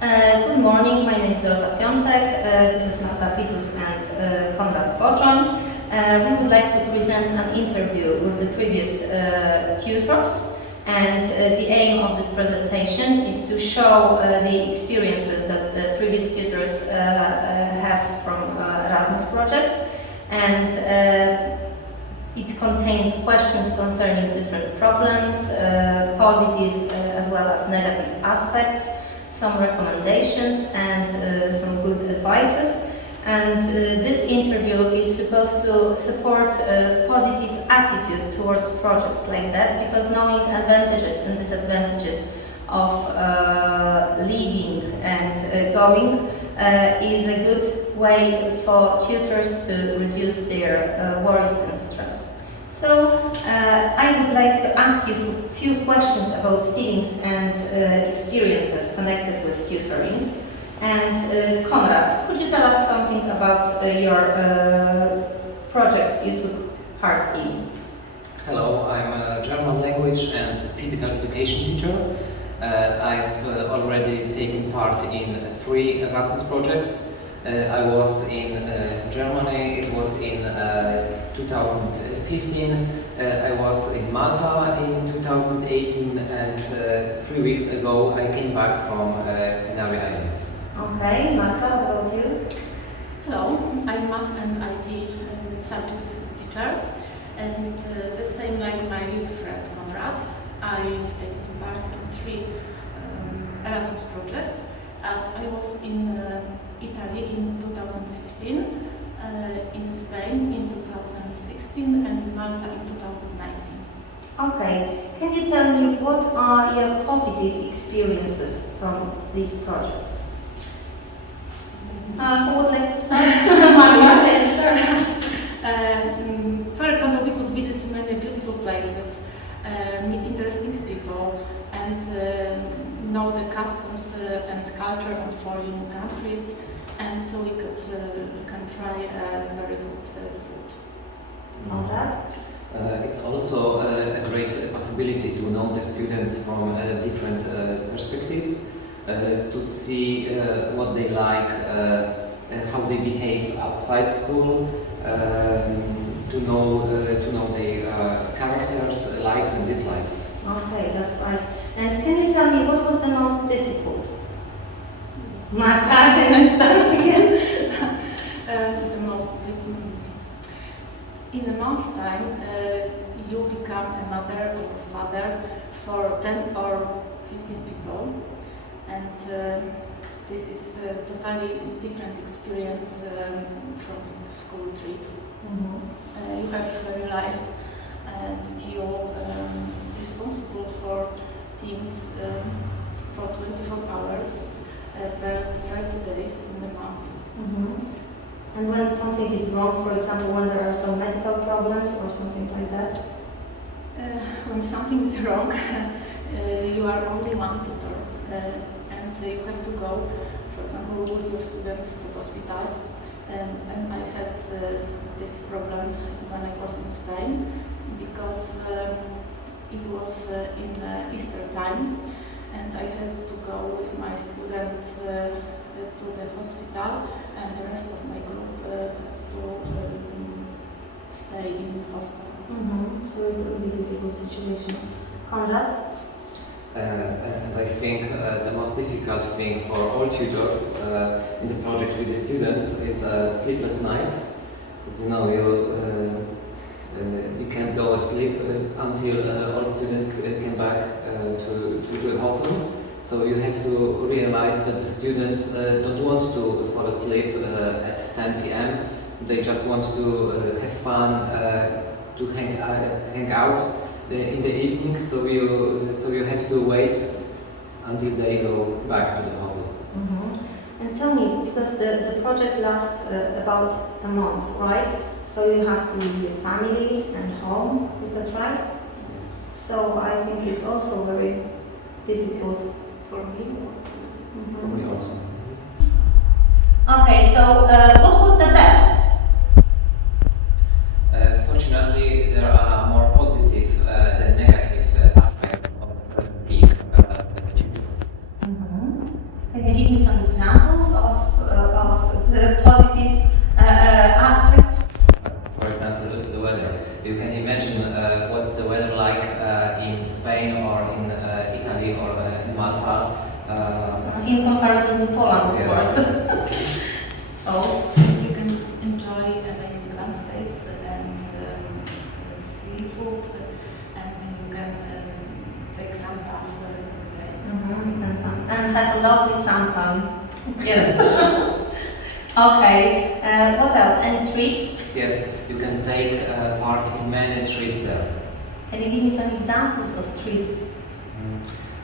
Good morning, my name is Dorota Piątek, this is Marta Pitus and Konrad Boczon. We would like to present an interview with the previous tutors, and the aim of this presentation is to show the experiences that the previous tutors have from Erasmus projects, and it contains questions concerning different problems, positive as well as negative aspects, some recommendations and some good advices. And this interview is supposed to support a positive attitude towards projects like that, because knowing advantages and disadvantages of leaving and going is a good way for tutors to reduce their worries and stress. So I would like to ask you a few questions about feelings and experiences connected with tutoring. And Konrad, could you tell us something about your projects you took part in? Hello, I'm a German language and physical education teacher. I've already taken part in 3 Erasmus projects. I was in Germany, it was in 2015, I was in Malta in 2018, and 3 weeks ago I came back from Canary Islands. Okay, Marta, what about you? Hello, I'm math and IT subject teacher, and the same like my friend Konrad, I've taken part in 3 Erasmus projects. I was in Italy in 2015, in Spain in 2016, and in Malta in 2019. Okay, can you tell me what are your positive experiences from these projects? Who would like to start? Maria, let's start. For example, we could visit many beautiful places, meet interesting people, and know the customs and culture of foreign countries, and we can try very good food. It's also a great possibility to know the students from a different perspective, to see what they like, how they behave outside school, to know their characters, likes and dislikes. Okay, that's right. And can you tell me what was the most difficult? Marta, can you start again? The most in a month time, you become a mother or a father for 10 or 15 people, and this is a totally different experience from the school trip. Mm-hmm. You have realized that you're responsible for things for 24 hours per 30 days in a month. Mm-hmm. And when something is wrong, for example, when there are some medical problems or something like that? When something is wrong, you are only one tutor, and you have to go, for example, with your students to hospital. And I had this problem when I was in Spain, because it was in Easter time, and I had to go with my student to the hospital, and the rest of my group have to stay in hostel. Mm-hmm. So it's a really difficult situation. Konrad? And I think the most difficult thing for all tutors in the project with the students is a sleepless night, because you can't go asleep until all students come back to the hotel. So you have to realize that the students don't want to fall asleep at 10 p.m. They just want to have fun, to hang out in the evening. So you have to wait until they go back to the hotel. Mm-hmm. And tell me, because the project lasts about a month, right? So you have to leave your families and home, is that right? Yes. So I think it's also very difficult. Yes. For me also. Mm-hmm. For me also. Okay, so what was the best? Fortunately, there are more positive than negative aspects of being a tutor. Mm-hmm. Can you give give me some examples of the positive aspects? For example, the weather. You can imagine what's the weather like in Spain or in Italy or in Malta. In comparison to Poland, of Yes. course. So, You can enjoy amazing landscapes and seafood, and you can take some bath every day. and have a lovely suntan. Yes. Okay. What else? Any trips? Yes, you can take part in many trips there. Can you give me some examples of trips?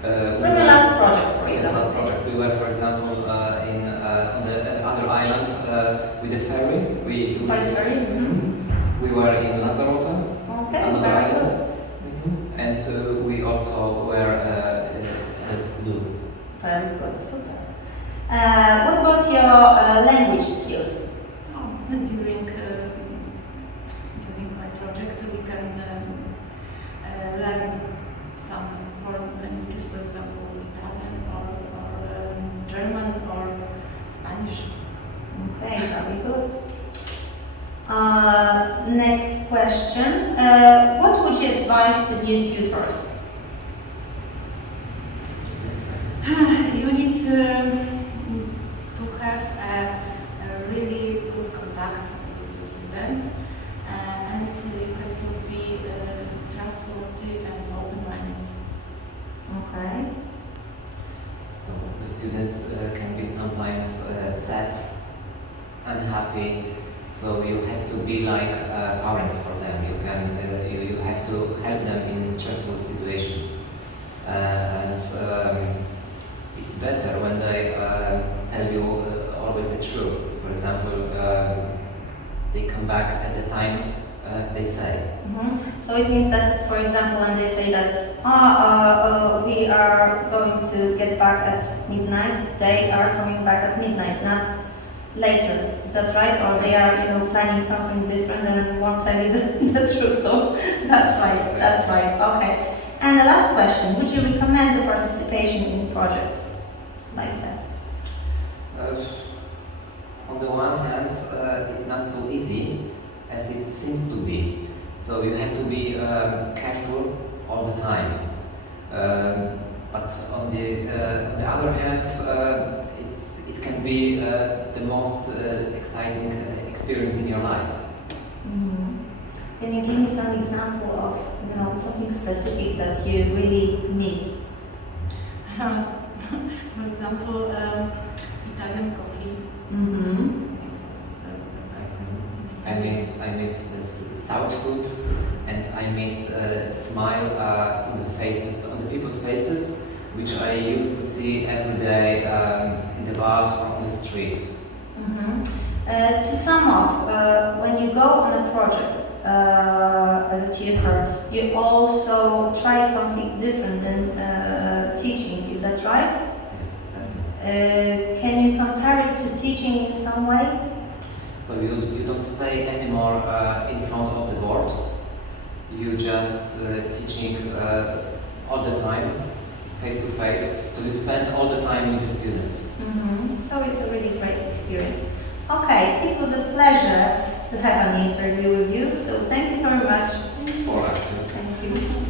From we your were- last project, for Yes, example. last project. We were, for example, on the other island with the ferry. By ferry? We were in Lanzarote. Okay, It's another very island. good. And we also were at the zoo. Very good, super. What about your language skills? During my project, we can learn some foreign languages, for example, Italian or German or Spanish. Okay, very good. Next question. What would you advise to new tutors? You need to have a really good contact with your students, and you have to be trustworthy and open-minded. Okay. So the students can be sometimes sad, unhappy. So you have to be like parents for them. You have to help them in stressful situations, and it's better when they tell you always the truth. For example, they come back at the time they say. So it means that, for example, when they say that we are going to get back at midnight, they are coming back at midnight, not later. Is that right? Or they are, planning something different and won't tell you the truth. So that's right. That's right. Okay. And the last question: would you recommend the participation in the project like that? On the one hand, it's not so easy as it seems to be. So you have to be careful all the time. But on the other hand, it can be the most exciting experience in your life. Can you give me some example of something specific that you really miss? For example, Italian coffee. It was the best. I miss this South food, and I miss smile on the faces, on the people's faces, which I used to see every day in the bars or on the street. To sum up, when you go on a project as a tutor, you also try something different than teaching. Is that right? Yes, exactly. Can you compare it to teaching in some way? So you don't stay anymore in front of the board. You just teaching all the time, face to face. So you spend all the time with the students. So it's a really great experience. Okay, it was a pleasure to have an interview with you. So thank you very much. For us. Thank you.